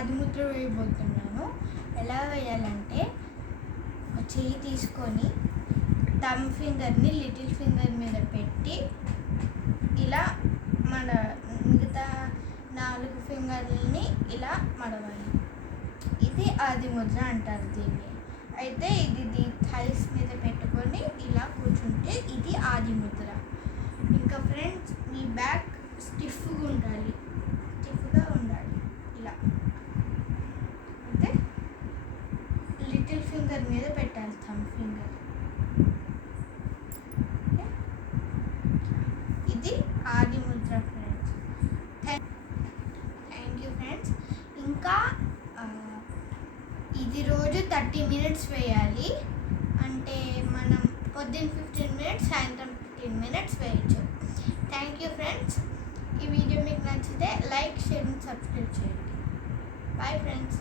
పాదిముద్ర వేయబోతున్నాను. ఎలా వేయాలంటే చెయ్యి తీసుకొని థమ్ ఫింగర్ని లిటిల్ ఫింగర్ మీద పెట్టి ఇలా మన మిగతా నాలుగు ఫింగర్లని ఇలా మడవాలి. ఇది ఆదిముద్ర అంటారు దీన్ని. అయితే ఇది దీ థైస్ మీద పెట్టుకొని ఇలా కూర్చుంటే ఇది ఆదిముద్ర ఇంకా ఫ్రెండ్స్ మీ బ్యాక్ స్టిఫ్గా ఉండాలి స్టిఫ్గా ఉండాలి ఇలా అయితే లిటిల్ ఫింగర్ మీద పెట్టాలి థమ్ ఫింగర్ ఇది ఆది Mudra friends thank you friends ఇంకా ఇది రోజు థర్టీ మినిట్స్ వేయాలి. అంటే మనం పొద్దున్న ఫిఫ్టీన్ మినిట్స్ సాయంత్రం ఫిఫ్టీన్ మినిట్స్ వేయచ్చు. థ్యాంక్ యూ ఫ్రెండ్స్ ఈ వీడియో మీకు నచ్చితే లైక్ షేర్ సబ్స్క్రైబ్ చేయండి. Bye friends